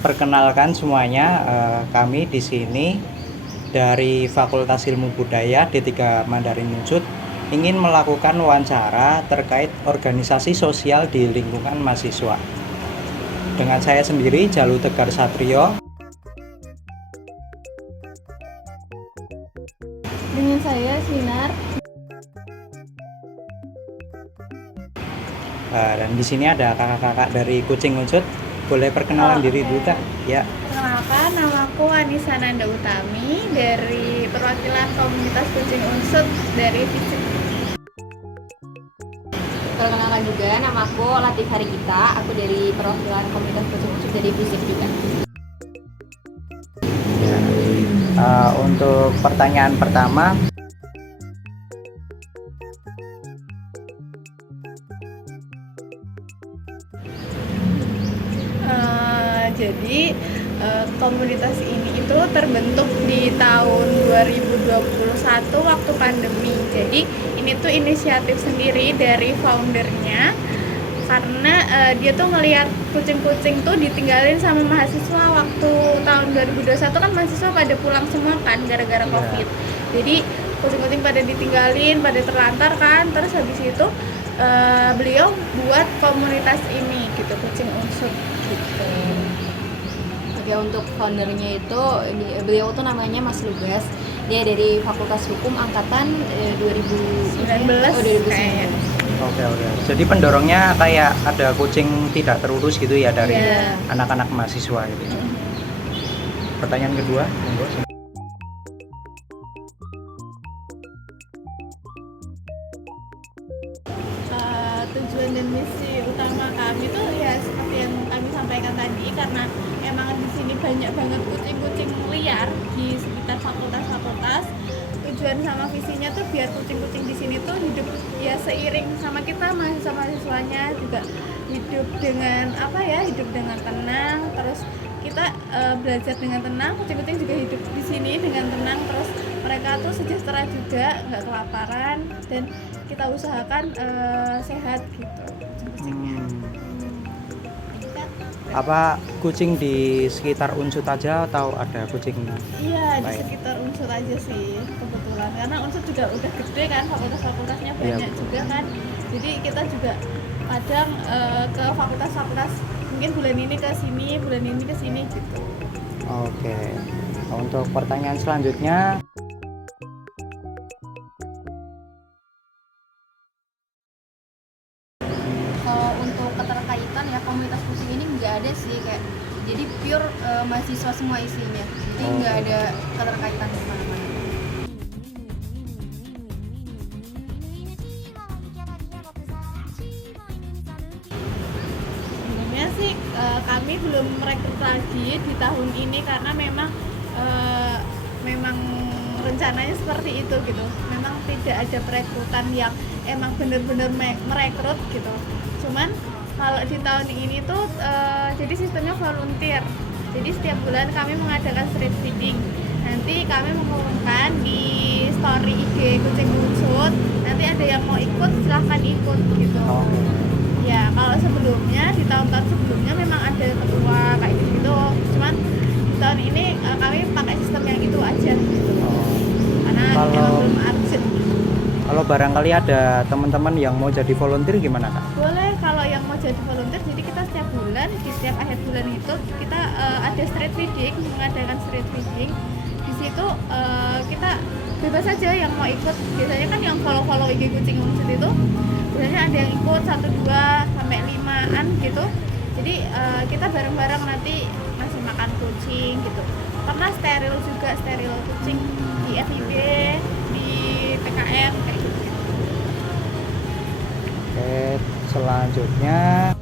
Perkenalkan semuanya, kami di sini dari Fakultas Ilmu Budaya D3 Mandarin Unsut ingin melakukan wawancara terkait organisasi sosial di lingkungan mahasiswa. Dengan saya sendiri, Jalu Tegar Satrio. Dengan saya Sinar. Dan di sini ada kakak-kakak dari Kucing Unsut. Boleh perkenalan diri dulu, Kak? Ya. Perkenalkan, namaku Anissa Nanda Utami dari perwakilan komunitas Kucing Unsut dari FISIP. Perkenalkan juga, namaku Latif Harigita, aku dari perwakilan komunitas Kucing Unsut dari FISIP juga. Untuk pertanyaan pertama, Jadi komunitas ini itu terbentuk di tahun 2021 waktu pandemi. Jadi ini tuh inisiatif sendiri dari foundernya, karena dia tuh ngelihat kucing-kucing tuh ditinggalin sama mahasiswa waktu tahun 2021 kan mahasiswa pada pulang semua kan gara-gara COVID. Jadi kucing-kucing pada ditinggalin, pada terlantar kan. Terus habis itu beliau buat komunitas ini gitu, Kucing Unsut gitu. Oke, untuk foundernya itu beliau tuh namanya Mas Lugas. Dia dari Fakultas Hukum angkatan 2019. Kayaknya. Oke. Jadi pendorongnya kayak ada kucing tidak terurus gitu ya dari anak-anak mahasiswa gitu. Pertanyaan kedua, monggo. Tujuan dan misi utama kami tuh ya seperti yang kami sampaikan tadi, karena emang di sini banyak banget kucing-kucing liar di sekitar fakultas-fakultas. Tujuan sama visinya tuh biar kucing-kucing di sini tuh hidup ya seiring sama kita mahasiswa-mahasiswanya juga hidup dengan hidup dengan tenang. Terus kita belajar dengan tenang, kucing-kucing juga hidup di sini dengan tenang. Terus mereka tuh sejahtera juga, nggak kelaparan, dan kita usahakan sehat gitu kucing-kucingnya. Apa kucing di sekitar Unsut aja atau ada kucing? Iya, di lain? sekitar Unsut aja sih kebetulan, karena Unsut juga udah gede kan, fakultas-fakultasnya banyak juga kan. Jadi kita juga kadang ke fakultas-fakultas, mungkin bulan ini ke sini, bulan ini ke sini gitu. Oke. Untuk pertanyaan selanjutnya, Kalau untuk keterkaitan ya komunitas kucing ini nggak ada sih, kayak jadi pure mahasiswa semua isinya. Jadi nggak ada keterkaitan kemana-mana. Sebenarnya sih kami belum merekrut lagi di tahun ini karena memang rencananya seperti itu gitu. Memang tidak ada perekrutan yang emang benar-benar merekrut gitu. Cuman kalau di tahun ini tuh jadi sistemnya volunteer. Jadi setiap bulan kami mengadakan street feeding. Nanti kami mengumumkan di story IG Kucing Unsut. Nanti ada yang mau ikut silahkan ikut gitu. Ya kalau sebelumnya di tahun-tahun sebelumnya memang ada ketua kayak gitu. Cuman di tahun ini kami pakai sistem yang itu aja gitu. Karena emang belum urgent. kalau barangkali ada teman-teman yang mau jadi volunteer gimana, Kak? Boleh, kalau yang mau jadi volunteer, jadi kita setiap bulan, di setiap akhir bulan itu kita ada street feeding, mengadakan street feeding. Di situ kita bebas aja yang mau ikut. Biasanya kan yang follow IG Kucing Unsut itu biasanya ada yang ikut 1, 2, sampai 5-an gitu. Jadi kita bareng-bareng nanti ngasih makan kucing gitu. Pernah steril juga, steril kucing di FIB, di PKM kayak gitu. Oke, selanjutnya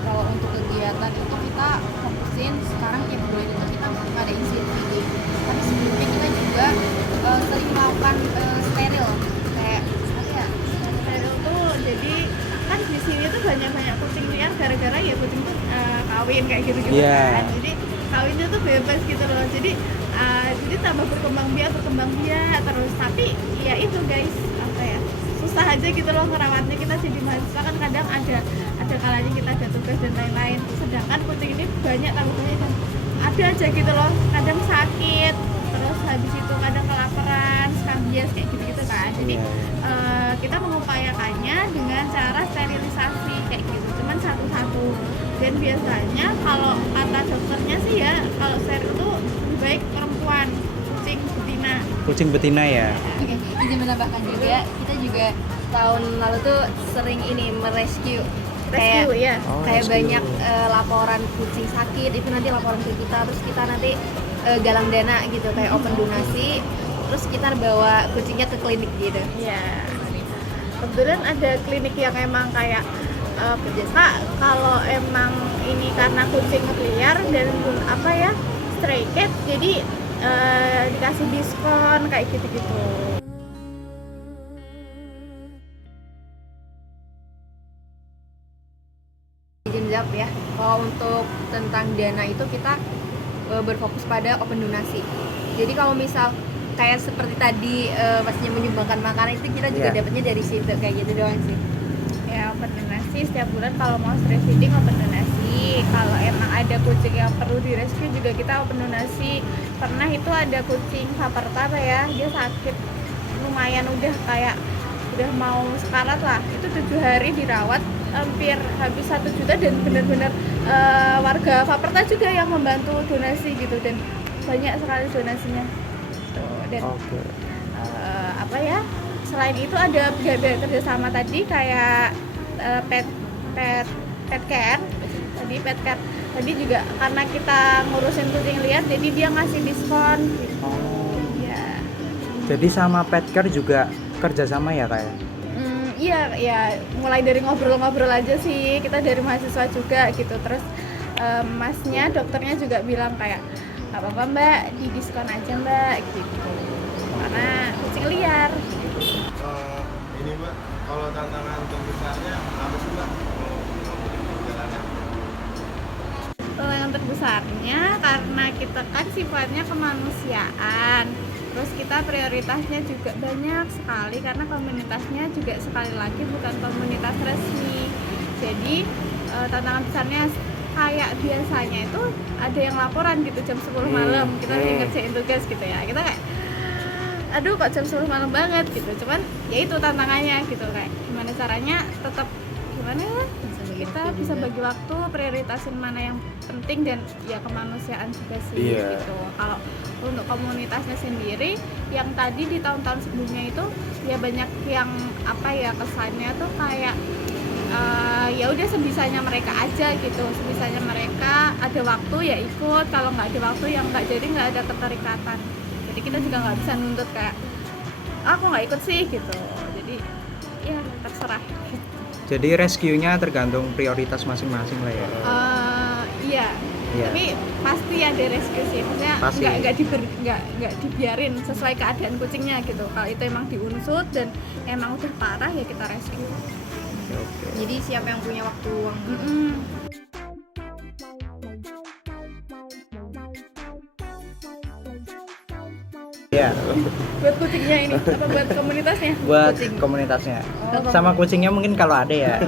Kalau untuk kegiatan itu kita fokusin sekarang tiap bulan itu kita ada isi feeding. Tapi sebelumnya kita juga sering melakukan steril, kayak apa ya? Steril tuh jadi kan di sini tuh banyak kucing liar gara-gara ya kucing tuh kawin kayak gitu kan. Jadi kawinnya tuh bebas gitu loh. Jadi tambah berkembang biak terus. Tapi ya itu guys, apa ya, susah aja gitu loh ngerawatnya. Kita jadi mahasiswa kan kadang ada kalanya kita ada tugas dan lain-lain, sedangkan kucing ini banyak tanggungannya dan ada aja gitu loh, kadang sakit, terus habis itu kadang kelaparan, skambias kayak gitu-gitu kan. Jadi kita mengupayakannya dengan cara sterilisasi kayak gitu, cuman satu-satu. Dan biasanya kalau kata dokternya sih ya, kalau steril itu lebih baik perempuan, kucing betina ya. Oke, izin menambahkan juga, kita juga tahun lalu tuh sering ini merescue kayak ya. kayak rescue. banyak laporan kucing sakit, itu nanti laporan ke kita, terus kita nanti galang dana gitu, kayak open donasi, terus kita bawa kucingnya ke klinik gitu. Iya. Kebetulan ada klinik yang emang kayak Kak, kalau emang ini karena kucing liar dan apa ya, stray cat, jadi dikasih diskon kayak gitu-gitu. Izin jawab ya, kalau untuk tentang dana itu kita berfokus pada open donasi. Jadi kalau misal kayak seperti tadi pastinya menyumbangkan makanan, itu kita juga dapatnya dari situ, kayak gitu doang sih. Ya, open donasi setiap bulan kalau mau stray feeding open donasi. Kalau emang ada kucing yang perlu direscue juga kita open donasi. Pernah itu ada kucing Faperta ya, dia sakit lumayan, udah kayak udah mau sekarat lah. Itu 7 hari dirawat, hampir habis 1 juta, dan benar-benar warga Faperta juga yang membantu donasi gitu, dan banyak sekali donasinya. Dan apa ya, selain itu ada pihak-pihak kerjasama tadi kayak pet care tadi juga karena kita ngurusin kucing liar, jadi dia ngasih diskon gitu. Ya. Jadi sama pet care juga kerjasama ya kayak? Iya, ya mulai dari ngobrol-ngobrol aja sih, kita dari mahasiswa juga gitu. Terus masnya, dokternya juga bilang kayak nggak apa-apa mbak, di diskon aja mbak gitu, karena kucing liar. Ini mbak, kalau tantangan terbesarnya apa sih mbak? Tantangan terbesarnya karena kita kan sifatnya kemanusiaan, terus kita prioritasnya juga banyak sekali karena komunitasnya juga sekali lagi bukan komunitas resmi. Jadi tantangan besarnya kayak biasanya itu ada yang laporan gitu jam 10 malam, kita lagi ngerjain tugas gitu ya, kita kayak aduh kok jam 10 malam banget gitu. Cuman ya itu tantangannya gitu, kayak gimana caranya tetap gimana ya kita bisa bagi waktu, prioritasin mana yang penting, dan ya kemanusiaan juga sih gitu. Kalau untuk komunitasnya sendiri yang tadi di tahun-tahun sebelumnya itu ya banyak yang apa ya, kesannya tuh kayak ya udah sebisanya mereka aja gitu, sebisanya mereka ada waktu ya ikut, kalau nggak ada waktu yang nggak, jadi nggak ada keterikatan. Jadi kita juga nggak bisa nuntut kayak aku nggak ikut sih gitu, jadi ya terserah gitu. Jadi rescue-nya tergantung prioritas masing-masing lah ya. Iya. Tapi pasti ada rescue sih, maksudnya nggak dibiarin sesuai keadaan kucingnya gitu. Kalau itu emang diunsut dan emang udah parah ya kita rescue. Okay. Jadi siapa yang punya waktu luang? Ya. Buat kucingnya ini apa buat komunitasnya? Buat kucing. komunitasnya. Sama kucingnya mungkin kalau ada ya.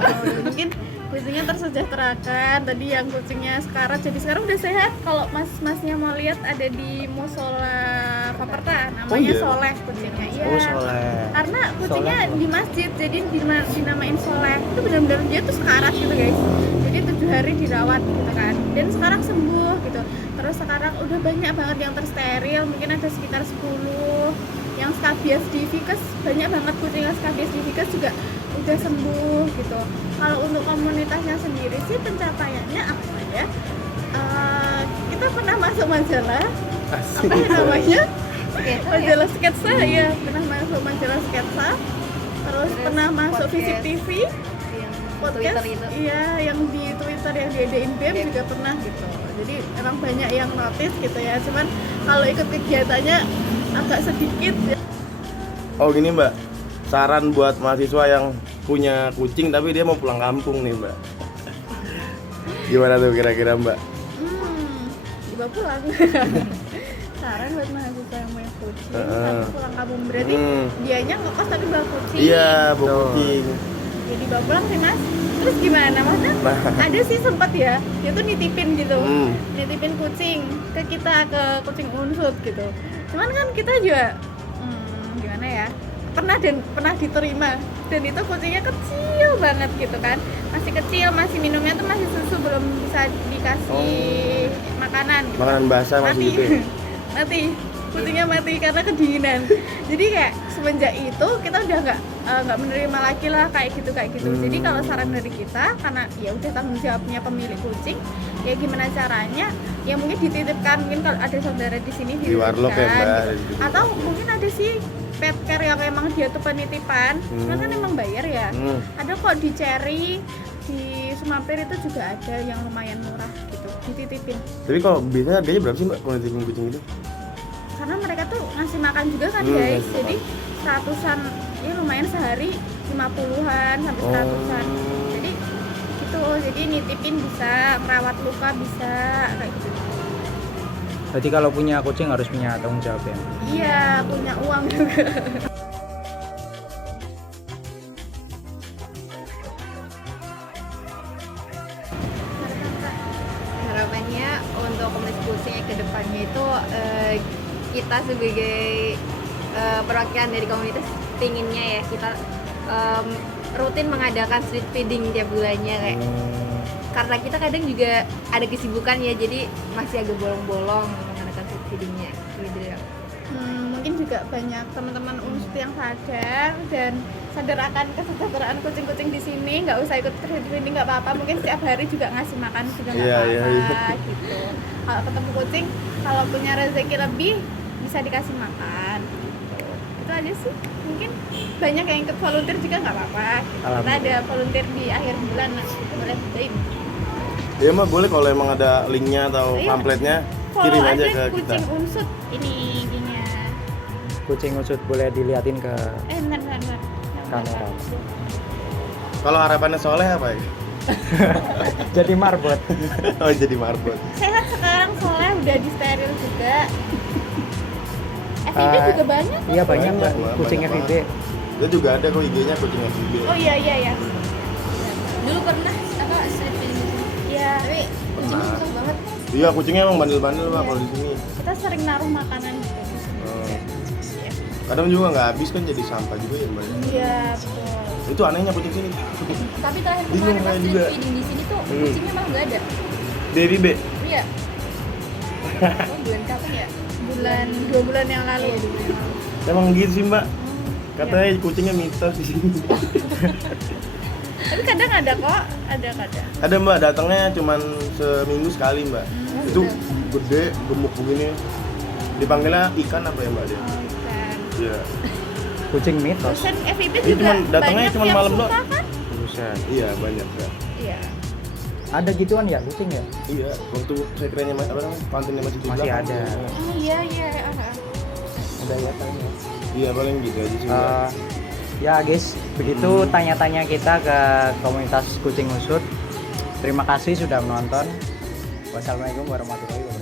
Mungkin kucingnya tersejahterakan. Tadi yang kucingnya sekarat jadi sekarang udah sehat. Kalau masnya mau lihat ada di Musola Faperta, namanya Soleh kucingnya. Iya. Oh, Soleh. Karena kucingnya Soleh. di masjid, jadi dinamain Soleh. Itu benar-benar dia tuh sekarat gitu guys. Jadi 7 hari dirawat gitu kan. Dan sekarang sembuh gitu. Terus sekarang udah banyak banget yang tersteril, mungkin ada sekitar 10. Yang scabies difficus, banyak banget kucing yang scabies difficus juga udah sembuh gitu. Kalau untuk komunitasnya sendiri sih pencapaiannya apa ya? Kita pernah masuk majalah, apa ya namanya? Majalah sketsa ya, pernah masuk majalah sketsa. Terus pernah masuk Visip TV, podcast, iya yang di Twitter yang diadain BEM juga pernah gitu. Jadi emang banyak yang notice gitu ya. Cuman kalau ikut kegiatannya agak sedikit ya. Oh gini mbak, saran buat mahasiswa yang punya kucing tapi dia mau pulang kampung nih mbak, gimana tuh kira-kira mbak? Dibawa pulang. saran buat mahasiswa yang punya kucing Heeh. tapi pulang kampung berarti Hmm. dianya ngekos tapi bawa kucing. Iya, bawa Betul. kucing. Jadi bawa pulang sih mas. Terus gimana maksudnya? Nah. Ada sih sempat ya, dia tuh nitipin gitu, Hmm. nitipin kucing ke kita ke kucing unsut gitu. Cuman kan kita juga gimana ya? Pernah diterima dan itu kucingnya kecil banget gitu kan, masih kecil, masih minumnya tuh masih susu, belum bisa dikasih makanan gitu. Makanan basah masih Mati. gitu ya? Mati, kucingnya mati karena kedinginan. Jadi kayak semenjak itu kita udah nggak menerima lagi lah kayak gitu. Jadi kalau saran dari kita, karena ya udah tanggung jawabnya pemilik kucing, ya gimana caranya, ya mungkin dititipkan, mungkin kalau ada saudara di sini Di warlock ya, dititipkan, Mbak, gitu. dititipkan. Atau mungkin ada sih pet care yang emang dia tuh penitipan, cuman kan emang bayar ya. Ada kok di Cherry, di Sumampir itu juga ada yang lumayan murah gitu, dititipin. Tapi kalau biasanya harganya berapa sih mbak kalau nitipin kucing itu? Karena mereka tuh ngasih makan juga kan guys, ngasih makan. jadi seratusan, ya lumayan sehari 50-an sampai 100-an. Jadi gitu, jadi nitipin bisa, merawat luka bisa, kayak gitu. Jadi kalau punya kucing harus punya tanggung jawab ya. Iya, punya uang juga. Harapannya untuk komunitas kucing yang kedepannya itu kita sebagai perwakilan dari komunitas pinginnya ya kita rutin mengadakan street feeding tiap bulannya kayak karena kita kadang juga ada kesibukan ya jadi masih agak bolong-bolong mengadakan street feedingnya gitu ya. Mungkin juga banyak teman-teman unsut yang sadar dan sadar akan kesejahteraan kucing-kucing di sini, nggak usah ikut street feeding, nggak apa-apa, mungkin setiap hari juga ngasih makan juga nggak Iya, apa-apa iya. gitu. Kalau ketemu kucing, kalau punya rezeki lebih bisa dikasih makan gitu. Itu aja sih, mungkin banyak yang ikut volunteer juga nggak apa-apa gitu. Kita Alhamdulillah. ada volunteer di akhir bulan, nah itu boleh join. Iya mbak boleh kalau emang ada linknya atau Iya. pamfletnya Follow kirim aja aja ke kita. kucing unsut ini IG-nya. Kucing unsut boleh diliatin ke Bentar. kamera. Kalau harapannya Soleh apa ya? Jadi marbot. Oh jadi marbot. Sehat sekarang soalnya udah disteril juga. FIB juga banyak. Iya banyak mbak Mbak, kucing banyak FIB. banget. Dia juga ada kok IG-nya kucing FIB. Oh iya. Dulu pernah apa street feeding di sini Iya. tapi kucingnya susah banget. Iya kucingnya emang bandel-bandel mbak kalau di sini. Kita sering naruh makanan gitu. Iya. Kadang juga nggak habis kan jadi sampah juga ya mbak. Iya, betul. Itu anehnya kucing sini. Tapi terakhir Bingung kemarin pas saya street juga. feeding di sini tuh Hmm. kucingnya malah nggak ada. Baby B. Iya. Oh, bulan kapan ya? 2 bulan yang lalu. Iya, 2 bulan yang lalu. Emang gitu sih mbak. Katanya kucingnya mitos di sini. Tapi kadang ada kok, ada kadang. Ada mbak datangnya cuman seminggu sekali mbak. Itu gede gemuk begini. Dipanggilnya ikan apa ya mbak dia? Oh, ikan. Iya. Kucing mitos. Dosen FIB Iya, juga cuman datangnya banyak cuman yang malam suka doang. kan? Buset. Iya banyak mbak. Iya. Ada gituan ya kucing ya? Iya. Waktu saya kiranya apa namanya kantinnya masih di Masih belakang. ada. Oh iya. Udah ya tanya. Iya paling gitu aja sih mbak. Ya guys, begitu tanya-tanya kita ke komunitas kucing unsut. Terima kasih sudah menonton. Wassalamualaikum warahmatullahi wabarakatuh.